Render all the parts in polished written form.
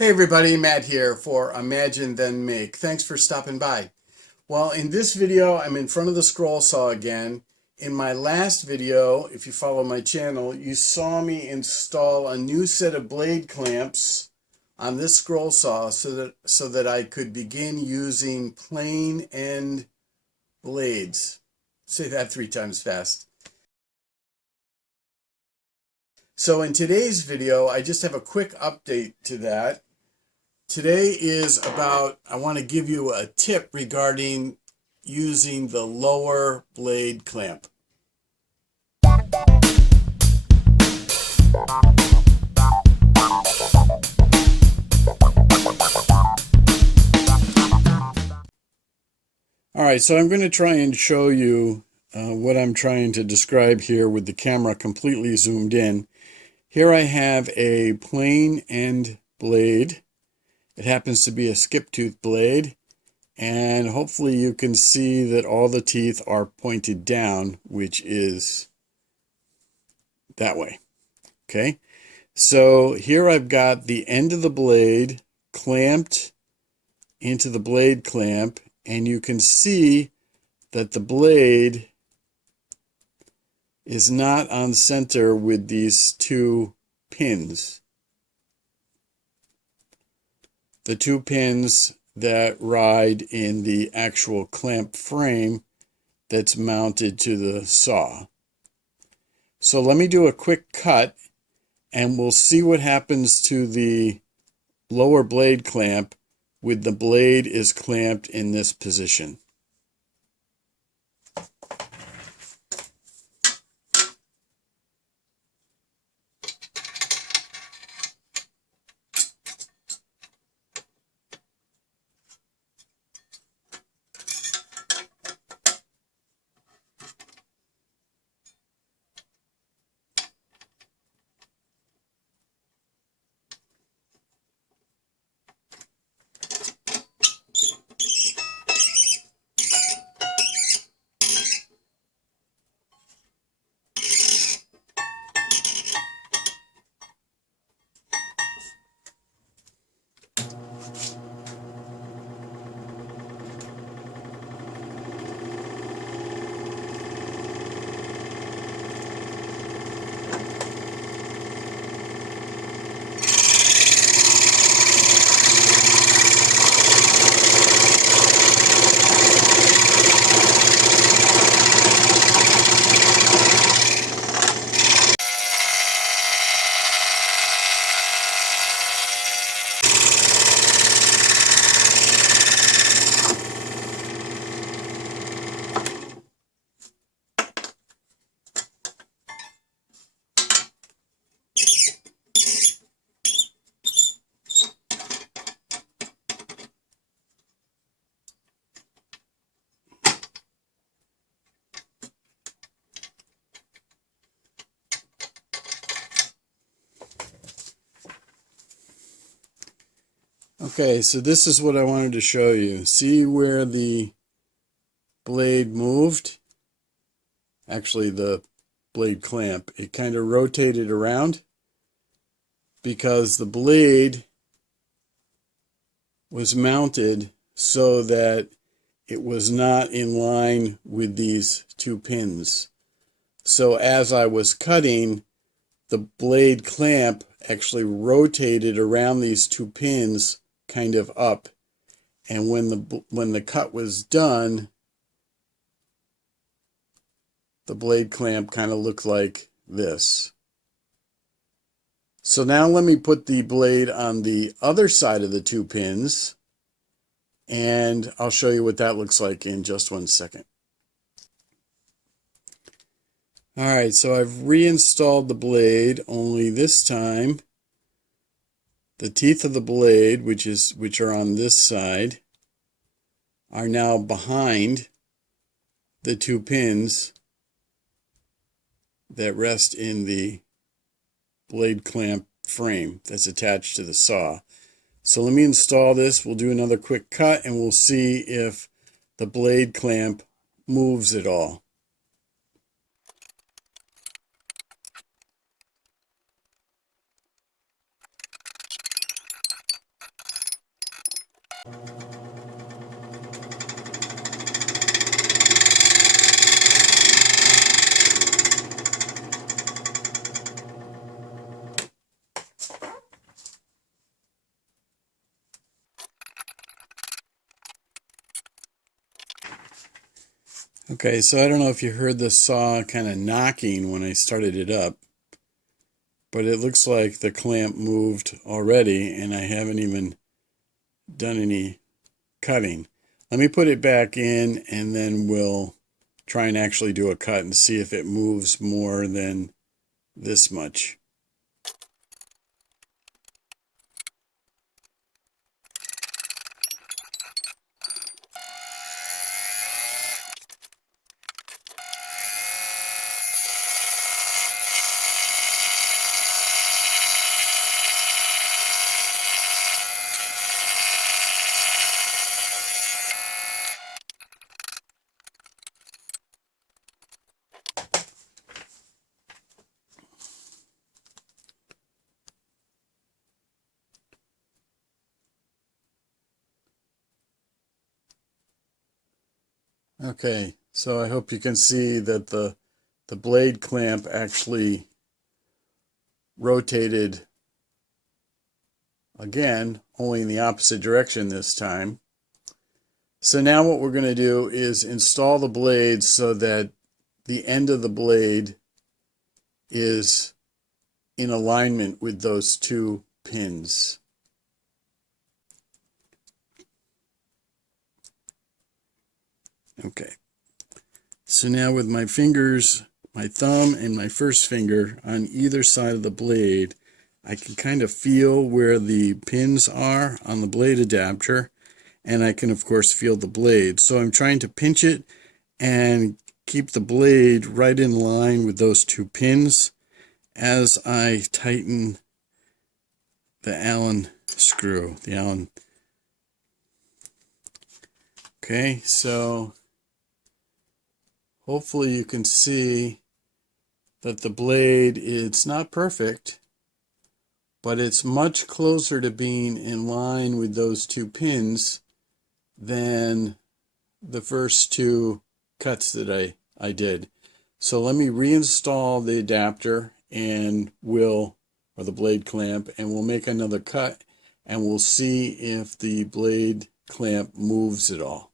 Hey everybody, Matt here for Imagine Then Make. Thanks for stopping by. Well, in this video, I'm in front of the scroll saw again. In my last video, if you follow my channel, you saw me install a new set of blade clamps on this scroll saw so that I could begin using plain end blades. Say that 3 times fast. So in today's video, I just have a quick update to that. Today is about, I want to give you a tip regarding using the lower blade clamp. All right, so I'm going to try and show you what I'm trying to describe here with the camera completely zoomed in. Here I have a plain end blade. It happens to be a skip tooth blade, and hopefully you can see that all the teeth are pointed down, which is that way. Okay, so here I've got the end of the blade clamped into the blade clamp, and you can see that the blade is not on center with these 2 pins. The 2 pins that ride in the actual clamp frame that's mounted to the saw. So let me do a quick cut and we'll see what happens to the lower blade clamp with the blade is clamped in this position. Okay, so this is what I wanted to show you. See where the blade moved? Actually, the blade clamp. It kind of rotated around because the blade was mounted so that it was not in line with these 2 pins. So as I was cutting, the blade clamp actually rotated around these 2 pins kind of up, and when the cut was done, the blade clamp kind of looked like this. So now let me put the blade on the other side of the 2 pins, and I'll show you what that looks like in just 1 second. All right, so I've reinstalled the blade, only this time the teeth of the blade, which are on this side, are now behind the 2 pins that rest in the blade clamp frame that's attached to the saw. So let me install this. We'll do another quick cut and we'll see if the blade clamp moves at all. Okay, so I don't know if you heard the saw kind of knocking when I started it up, but it looks like the clamp moved already and I haven't even done any cutting. Let me put it back in and then we'll try and actually do a cut and see if it moves more than this much. Okay, so I hope you can see that the blade clamp actually rotated again, only in the opposite direction this time. So now what we're going to do is install the blade so that the end of the blade is in alignment with those two pins. Okay, so now with my fingers, my thumb and my first finger on either side of the blade, I can kind of feel where the pins are on the blade adapter, and I can of course feel the blade. So I'm trying to pinch it and keep the blade right in line with those two pins as I tighten the Allen screw, Okay, so hopefully you can see that the blade, it's not perfect, but it's much closer to being in line with those two pins than the first two cuts that I did. So let me reinstall the adapter and or the blade clamp, and we'll make another cut and we'll see if the blade clamp moves at all.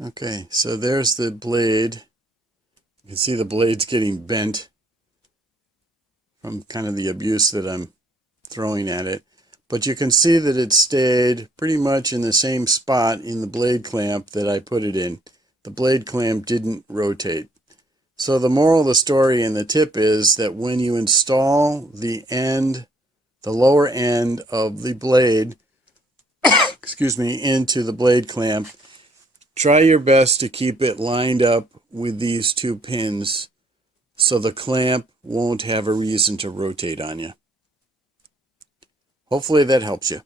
Okay, so there's the blade. You can see the blade's getting bent from kind of the abuse that I'm throwing at it. But you can see that it stayed pretty much in the same spot in the blade clamp that I put it in. The blade clamp didn't rotate. So the moral of the story and the tip is that when you install the lower end of the blade, excuse me, into the blade clamp, try your best to keep it lined up with these two pins so the clamp won't have a reason to rotate on you. Hopefully that helps you.